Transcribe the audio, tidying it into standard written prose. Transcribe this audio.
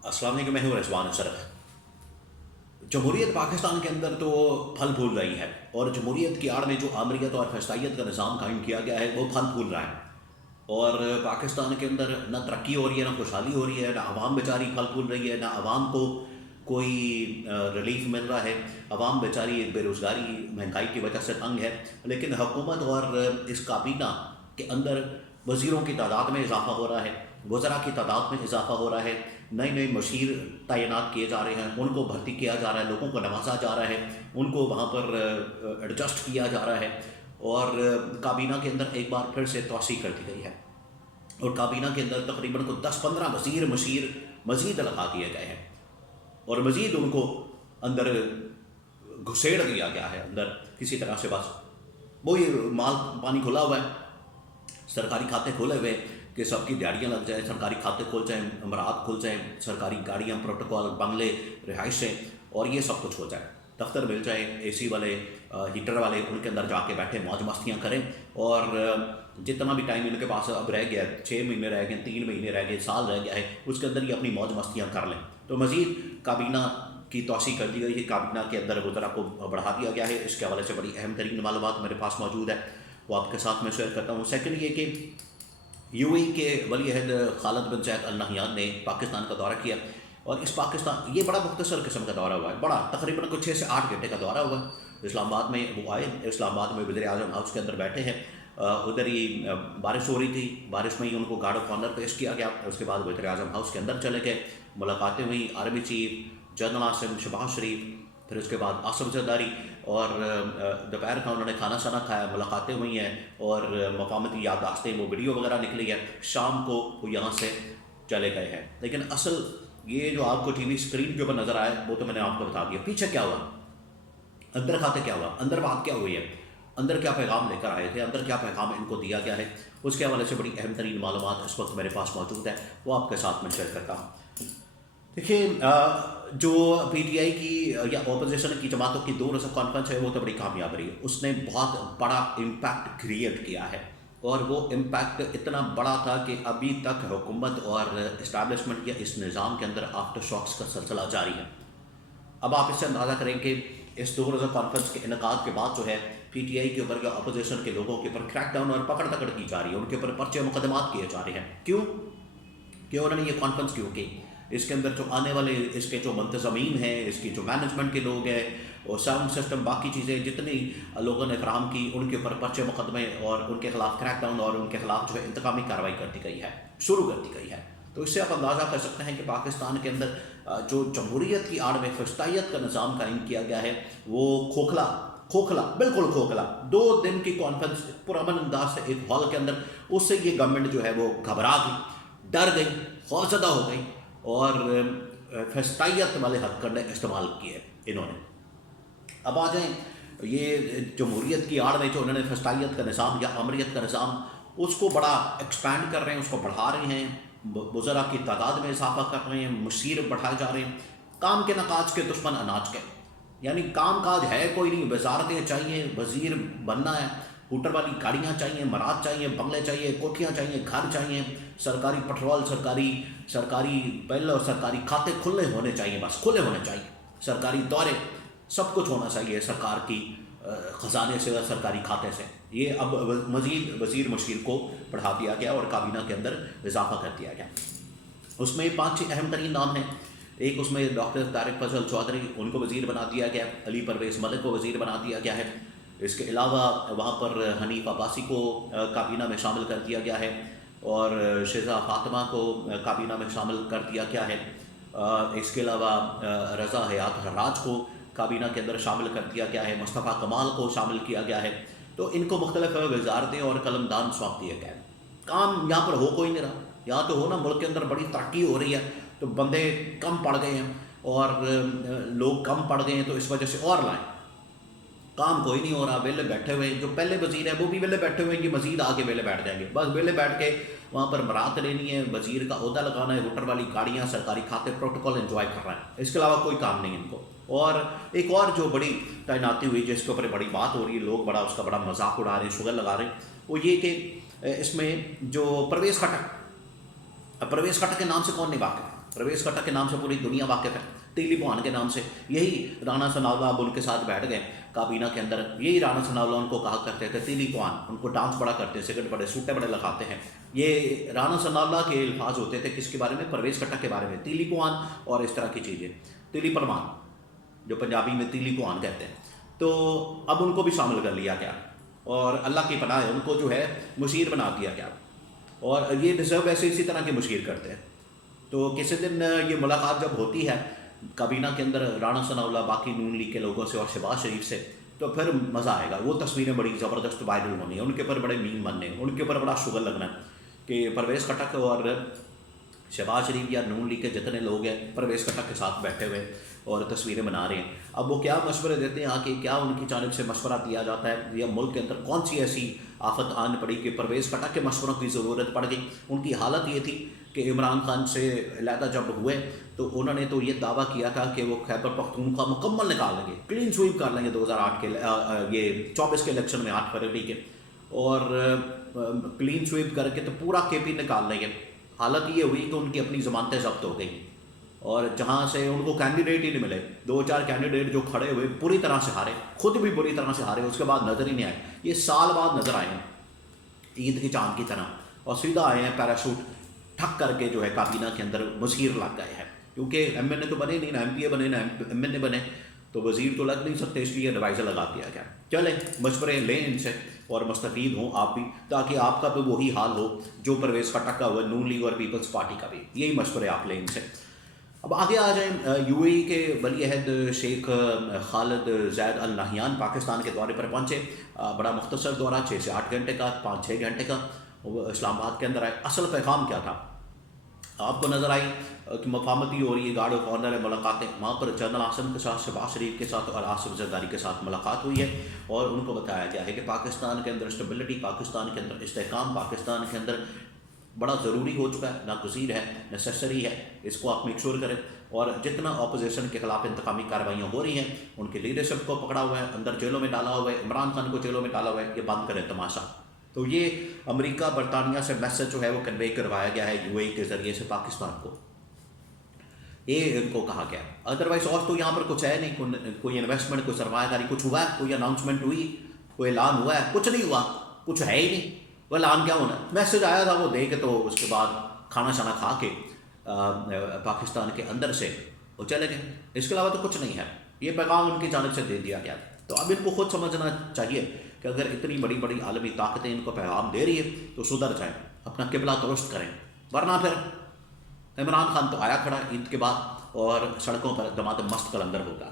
السلام علیکم، میں ہوں رضوان اشرف۔ جمہوریت پاکستان کے اندر تو پھل پھول رہی ہے، اور جمہوریت کی آڑ میں جو آمریت اور فسطائیت کا نظام قائم کیا گیا ہے وہ پھل پھول رہا ہے، اور پاکستان کے اندر نہ ترقی ہو رہی ہے، نہ خوشحالی ہو رہی ہے، نہ عوام بیچاری پھل پھول رہی ہے، نہ عوام کو کوئی ریلیف مل رہا ہے۔ عوام بیچاری بے روزگاری مہنگائی کی وجہ سے تنگ ہے، لیکن حکومت اور اس کابینہ کے اندر وزیروں کی تعداد میں اضافہ ہو رہا ہے، وزراء کی تعداد میں اضافہ ہو رہا ہے، نئے نئے مشیر تعینات کیے جا رہے ہیں، ان کو بھرتی کیا جا رہا ہے، لوگوں کو نوازا جا رہا ہے، ان کو وہاں پر ایڈجسٹ کیا جا رہا ہے، اور کابینہ کے اندر ایک بار پھر سے توسیع کر دی گئی ہے، اور کابینہ کے اندر تقریباً کو 10-15 وزیر مشیر مزید لگا دیے گئے ہیں، اور مزید ان کو اندر گھسیڑ دیا گیا ہے، اندر کسی طرح سے بس وہ یہ مال پانی کھلا ہوا ہے، سرکاری کھاتے کھولے ہوئے کہ سب کی دیہڑیاں لگ جائیں، سرکاری کھاتے کھل جائیں، امراض کھل جائیں، سرکاری گاڑیاں، پروٹوکول، بنگلے، رہائشیں، اور یہ سب کچھ ہو جائے، دفتر مل جائیں، اے سی والے، ہیٹر والے، ان کے اندر جا کے بیٹھے موج مستیاں کریں، اور جتنا بھی ٹائم ان کے پاس اب رہ گیا ہے، 6 مہینے رہ گئے، 3 مہینے رہ گئے، سال رہ گیا ہے، اس کے اندر یہ اپنی موج مستیاں کر لیں۔ تو مزید کابینہ کی توسیع کر دی گئی ہے، کابینہ کے اندر وزراء کو بڑھا دیا گیا ہے۔ اس کے حوالے سے بڑی اہم ترین معلومات میرے پاس موجود ہے، وہ آپ کے ساتھ میں شیئر کرتا ہوں۔ سیکنڈ یہ کہ یو اے کے ولی عہد خالد بن زید ال نہیان نے پاکستان کا دورہ کیا، اور اس پاکستان یہ بڑا مختصر قسم کا دورہ ہوا ہے، بڑا تقریباً کچھ 6 سے 8 گھنٹے کا دورہ ہوا ہے۔ اسلام آباد میں وہ آئے، اسلام آباد میں وزیر اعظم ہاؤس کے اندر بیٹھے ہیں، ادھر ہی بارش ہو رہی تھی، بارش میں ہی ان کو گارڈ آف آنر پیش کیا گیا، اس کے بعد وزیر اعظم ہاؤس کے اندر چلے گئے، ملاقاتیں ہوئیں، army chief general Asim Shehbaz Sharif, پھر اس کے بعد آصف زرداری، اور دوپہر کا انہوں نے کھانا سانا کھایا، ملاقاتیں ہوئی ہیں، اور مقامتی یادداشتیں، وہ ویڈیو وغیرہ نکلی ہے، شام کو وہ یہاں سے چلے گئے ہیں۔ لیکن اصل یہ جو آپ کو ٹی وی اسکرین کے اوپر نظر آئے وہ تو میں نے آپ کو بتا دیا، پیچھے کیا ہوا، اندر کھاتے کیا ہوا، اندر بات کیا ہوئی ہے، اندر کیا پیغام لے کر آئے تھے، اندر کیا پیغام ان کو دیا گیا ہے، اس کے حوالے سے بڑی اہم ترین معلومات اس وقت میرے پاس موجود ہے، وہ آپ کے ساتھ میں شیئر کرتا ہوں۔ دیکھیے، جو پی ٹی آئی کی یا اپوزیشن کی جماعتوں کی 2 روزہ کانفرنس ہے وہ تو بڑی کامیاب رہی ہے، اس نے بہت بڑا امپیکٹ کریٹ کیا ہے، اور وہ امپیکٹ اتنا بڑا تھا کہ ابھی تک حکومت اور اسٹیبلشمنٹ یا اس نظام کے اندر آفٹر شاکس کا سلسلہ جاری ہے۔ اب آپ اس سے اندازہ کریں کہ اس 2 روزہ کانفرنس کے انعقاد کے بعد جو ہے پی ٹی آئی کے اوپر یا اپوزیشن کے لوگوں کے اوپر کریک ڈاؤن اور پکڑ دکڑ کی جا رہی ہے، ان کے اوپر پرچے مقدمات کیے جا رہے ہیں۔ کیوں کہ انہوں نے یہ کانفرنس کیوں کی؟ اس کے اندر جو آنے والے اس کے جو منتظمین ہیں، اس کی جو مینجمنٹ کے لوگ ہیں، اور ساؤنڈ سسٹم، باقی چیزیں جتنی لوگوں نے فراہم کی، ان کے اوپر پرچے مقدمے اور ان کے خلاف کریک ڈاؤن اور ان کے خلاف جو ہے انتقامی کارروائی کر دی گئی ہے، شروع کر دی گئی ہے۔ تو اس سے آپ اندازہ کر سکتے ہیں کہ پاکستان کے اندر جو جمہوریت کی آڑ میں فسطائیت کا نظام قائم کیا گیا ہے وہ کھوکھلا، بالکل کھوکھلا، 2 دن کی کانفرنس پرامن انداز سے ایک ہال کے اندر، اس سے یہ گورنمنٹ جو ہے وہ گھبرا گئی، ڈر گئی، خوفزدہ ہو گئی، اور فسطائیت والے ہتھ کنڈے استعمال کیے انہوں نے۔ اب آ جائیں، یہ جمہوریت کی آڑ میں جو انہوں نے فسطائیت کا نظام یا آمریت کا نظام، اس کو بڑا ایکسپینڈ کر رہے ہیں، اس کو بڑھا رہے ہیں، وزراء کی تعداد میں اضافہ کر رہے ہیں، مشیر بڑھائے جا رہے ہیں، کام کے نقاج کے دشمن اناج کے، یعنی کام کاج ہے کوئی نہیں، وزارتیں چاہیے، وزیر بننا ہے، ہوٹر والی گاڑیاں چاہیے، مراد چاہیے، بنگلے چاہیے، کوٹھیاں چاہیے، گھر چاہیے، سرکاری پٹرول، سرکاری بل اور سرکاری کھاتے کھلے ہونے چاہیے، بس کھلے ہونے چاہیے، سرکاری دورے، سب کچھ ہونا چاہیے سرکار کی خزانے سے اور سرکاری کھاتے سے۔ یہ اب مزید وزیر مشیر کو بڑھا دیا گیا اور کابینہ کے اندر اضافہ کر دیا گیا۔ اس میں 5-6 اہم ترین نام ہیں۔ ایک اس میں ڈاکٹر طارق فضل چودھری، ان کو وزیر بنا دیا گیا، علی پرویز ملک کو وزیر بنا دیا گیا ہے۔ اس کے علاوہ وہاں پر حنیف عباسی کو کابینہ میں شامل کر دیا گیا ہے، اور شہزہ فاطمہ کو کابینہ میں شامل کر دیا گیا ہے۔ اس کے علاوہ رضا حیات حراج کو کابینہ کے اندر شامل کر دیا گیا ہے، مصطفیٰ کمال کو شامل کیا گیا ہے۔ تو ان کو مختلف وزارتیں اور قلمدان سونپ دیے گئے۔ کام یہاں پر ہو کوئی نہیں رہا، یہاں تو ہو نا، ملک کے اندر بڑی ترقی ہو رہی ہے تو بندے کم پڑ گئے ہیں، اور لوگ کم پڑ گئے ہیں تو اس وجہ سے اور لائیں، کام کوئی نہیں ہو رہا، ویلے بیٹھے ہوئے ہیں، جو پہلے وزیر ہیں وہ بھی ویلے بیٹھے ہوئے ہیں، یہ مزید آگے ویلے بیٹھ جائیں گے، بس ویلے بیٹھ کے وہاں پر برات لینی ہے، وزیر کا عہدہ لگانا ہے، ہوٹر والی گاڑیاں، سرکاری کھاتے، پروٹوکول انجوائے کر رہے ہیں، اس کے علاوہ کوئی کام نہیں ان کو۔ اور ایک اور جو بڑی تعیناتی ہوئی جس کے اوپر بڑی بات ہو رہی ہے، لوگ بڑا اس کا بڑا مذاق اڑا رہے ہیں، شغل لگا رہے ہیں، وہ یہ کہ اس میں جو پرویز خٹک کے نام سے کون نہیں واقف؟ پرویز خٹک کے نام سے پوری دنیا واقف ہے، تیلی پوہان کے نام سے، یہی رانا ثناء اللہ اب ان کے ساتھ بیٹھ گئے کابینہ کے اندر، یہی رانا ثناء اللہ ان کو کہا کرتے تھے تیلی پوہان، ان کو ڈانس بڑا کرتے ہیں، سگریٹ بڑے سوٹے بڑے لگاتے ہیں، یہ رانا ثناء اللہ کے الفاظ ہوتے تھے کس کے بارے میں؟ پرویز خٹک کے بارے میں، تیلی پوہان اور اس طرح کی چیزیں، تیلی پروان جو پنجابی میں تیلی پوہان کہتے ہیں۔ تو اب ان کو بھی شامل کر لیا گیا اور اللہ کی پناہ ہے ان کو جو ہے مشیر بنا دیا گیا، اور یہ ڈیزرو ایسے اسی طرح کے مشیر کرتے ہیں۔ تو کسی دن یہ ملاقات جب ہوتی ہے کابینہ کے اندر رانا ثناء اللہ باقی نون لیگ کے لوگوں سے اور شہباز شریف سے، تو پھر مزہ آئے گا، وہ تصویریں بڑی زبردست وائرل ہونی ہیں، ان کے اوپر بڑے میم بننے ہیں، ان کے اوپر بڑا شغل لگنا ہے کہ پرویز خٹک اور شہباز شریف یا نون لیگ کے جتنے لوگ ہیں پرویز خٹک کے ساتھ بیٹھے ہوئے اور تصویریں بنا رہے ہیں۔ اب وہ کیا مشورے دیتے ہیں آ کے، کیا ان کی جانب سے مشورہ دیا جاتا ہے، یا ملک کے اندر کون سی ایسی آفت آن پڑی کہ پرویز خٹک کے مشوروں کی ضرورت پڑ گئی۔ ان کی حالت یہ تھی کہ عمران خان سے علیحدہ جب ہوئے تو انہوں نے تو یہ دعویٰ کیا تھا کہ وہ خیبر پختونخوا مکمل نکال لیں گے، کلین سویپ کر لیں گے 2008 کے یہ 24 کے الیکشن میں 8 فروری کے، اور کلین سویپ کر کے تو پورا کے پی نکال لیں گے۔ حالت یہ ہوئی کہ ان کی اپنی ضمانتیں ضبط ہو گئی، اور جہاں سے ان کو کینڈیڈیٹ ہی نہیں ملے، 2-4 کینڈیڈیٹ جو کھڑے ہوئے بری طرح سے ہارے، خود بھی بری طرح سے ہارے، اس کے بعد نظر ہی نہیں آئے، یہ سال بعد نظر آئے ہیں عید کی چاند کی طرح، اور سیدھا آئے ہیں پیراشوٹ ٹھک کر کے جو ہے کابینہ کے اندر وزیر لگ گئے ہیں، کیونکہ ایم این اے تو بنے نہیں، نہ ایم پی اے بنے، نہ ایم این اے بنے، تو وزیر تو لگ نہیں سکتے، اس لیے ایڈوائزر لگا دیا گیا۔ چلیں مشورے لیں ان سے اور مستفید ہوں آپ بھی، تاکہ آپ کا بھی وہی حال ہو جو پرویز خٹک کا ہوا، نون لیگ اور پیپلز پارٹی کا بھی، یہی مشورے آپ لیں ان سے۔ اب آگے آ جائیں، یو اے ای کے ولی عہد شیخ خالد زید ال نہیان پاکستان کے دورے پر پہنچے، بڑا مختصر دورہ، 6 سے 8 گھنٹے کا، 5-6 گھنٹے کا، وہ اسلام آباد کے اندر آئے۔ اصل پیغام کیا تھا آپ کو نظر آئی کہ مفاہمتی ہو رہی ہے، گارڈ آف آنر ہے، ملاقاتیں، وہاں پر جنرل عاصم کے ساتھ، شہباز شریف کے ساتھ اور آصف زرداری کے ساتھ ملاقات ہوئی ہے، اور ان کو بتایا گیا ہے کہ پاکستان کے اندر اسٹیبلٹی، پاکستان کے اندر استحکام، پاکستان کے اندر بڑا ضروری ہو چکا ہے، ناگزیر ہے، نیسیسری ہے، اس کو آپ میک شور کریں، اور جتنا اپوزیشن کے خلاف انتقامی کارروائیاں ہو رہی ہیں ان کی لیڈرشپ کو پکڑا ہوا ہے، اندر جیلوں میں ڈالا ہوا ہے، عمران خان کو جیلوں میں ڈالا ہوا ہے، یہ بند کریں تماشا۔ تو یہ امریکہ برطانیہ سے میسج جو ہے وہ کنوے کروایا گیا ہے یو اے ای کے ذریعے سے پاکستان کو، یہ ان کو کہا گیا۔ ادروائز اور تو یہاں پر کچھ ہے نہیں، کوئی انویسٹمنٹ، کوئی سرمایہ کاری کچھ ہوا ہے، کوئی اناؤنسمنٹ ہوئی، کوئی اعلان ہوا ہے، کچھ نہیں ہوا، کچھ ہے ہی نہیں۔ وہ اعلان کیا ہونا ہے، میسج آیا تھا وہ دے کے، تو اس کے بعد کھانا شانا کھا کے پاکستان کے اندر سے وہ چلے گئے، اس کے علاوہ تو کچھ نہیں ہے، یہ پیغام ان کی جانب سے دے دیا گیا۔ تو اب ان کو خود سمجھنا چاہیے کہ اگر اتنی بڑی بڑی عالمی طاقتیں ان کو پیغام دے رہی ہے تو سدھر جائیں، اپنا قبلہ درست کریں، ورنہ پھر عمران خان تو آیا کھڑا عید کے بعد اور سڑکوں پر دمادم مست قلندر ہوگا۔